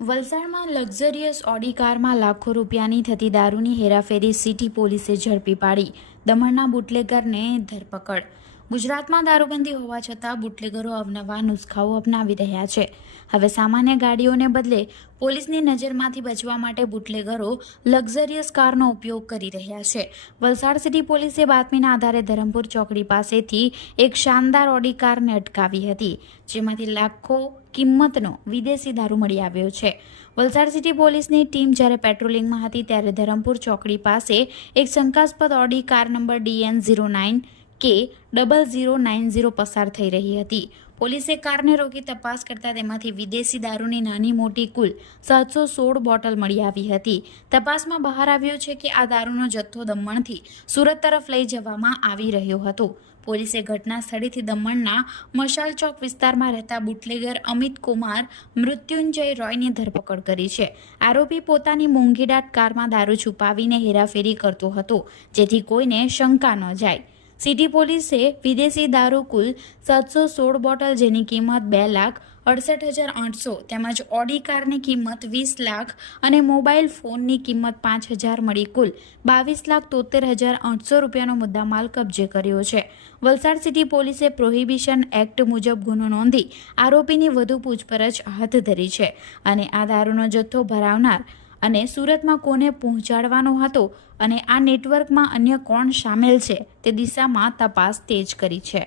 વલસાડમાં luxurious Audi કારમાં લાખો રૂપિયાની થતી દારૂની હેરાફેરી સિટી પોલીસે ઝડપી પાડી. દમણના બુટલેગરને ધરપકડ. ગુજરાતમાં દારૂબંધી હોવા છતાં બુટલેગરો અવનવા નુસ્ખાઓ અપનાવી રહ્યા છે. હવે સામાન્ય ગાડીઓને બદલે પોલીસની નજરમાંથી બચવા માટે બુટલેગરો લક્ઝરિયસ કારનો ઉપયોગ કરી રહ્યા છે. વલસાડ સિટી પોલીસે બાતમીના આધારે ધરમપુર ચોકડી પાસેથી એક શાનદાર ઓડી કારને અટકાવી હતી, જેમાંથી લાખો કિંમતનો વિદેશી દારૂ મળી આવ્યો છે. વલસાડ સિટી પોલીસની ટીમ જ્યારે પેટ્રોલિંગમાં હતી ત્યારે ધરમપુર ચોકડી પાસે એક શંકાસ્પદ ઓડી કાર નંબર DN09K0090 પસાર થઈ રહી હતી. પોલીસે કારને રોકી તપાસ કરતા તેમાંથી વિદેશી દારૂની નાની મોટી કુલ 716 બોટલ મળી આવી હતી. તપાસમાં બહાર આવ્યું છે કે આ દારૂનો જથ્થો દમણથી સુરત તરફ લઈ જવામાં આવી રહ્યો હતો. પોલીસે ઘટના સ્થળેથી દમણના મશાલ ચોક વિસ્તારમાં રહેતા બુટલેગર અમિત કુમાર મૃત્યુંજય રોયની ધરપકડ કરી છે. આરોપી પોતાની મોંઘીદાટ કારમાં દારૂ છુપાવીને હેરાફેરી કરતો હતો, જેથી કોઈને શંકા ન જાય. સિટી પોલીસે વિદેશી દારૂ કુલ 716 બોટલ, જેની કિંમત 2,68,800 તેમજ ઓડી કારની કિંમત 20 લાખ અને મોબાઈલ ફોનની કિંમત 5,000 મળી કુલ 22,73,800 રૂપિયાનો મુદ્દામાલ કબજે કર્યો છે. વલસાડ સિટી પોલીસે પ્રોહિબિશન એક્ટ મુજબ ગુનો નોંધી આરોપીની વધુ પૂછપરછ હાથ ધરી છે અને આ દારૂનો જથ્થો ભરાવનાર અને સુરતમાં કોને પહોંચાડવાનો હતો અને આ નેટવર્કમાં અન્ય કોણ સામેલ છે તે દિશામાં તપાસ તેજ કરી છે.